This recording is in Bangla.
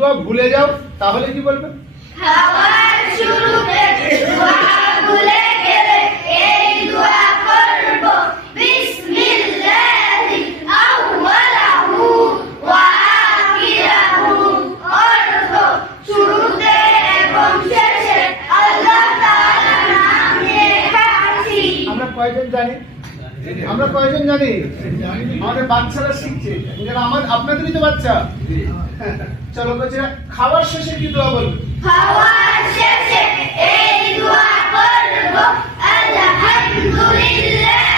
দোয়া ভুলে যাও তাহলে কি বলবে? খাওয়ার শুরুতে দোয়া ভুলে গেলে এই দোয়া করব, বিসমিল্লাহি আউওয়ালাহু ওয়া আখিরাহু, অর্থ শুরুতে এবং শেষে আল্লাহ তাআলার নাম নিয়ে খাচ্ছি। আমরা কয়জন জানি? আমাদের বাচ্চারা শিখছে, আপনাদেরই তো বাচ্চা। চলো বাচ্চারা, খাওয়ার শেষে কি দোয়া বলবে? খাওয়ার শেষে এই দোয়া করব, আলহামদুলিল্লাহ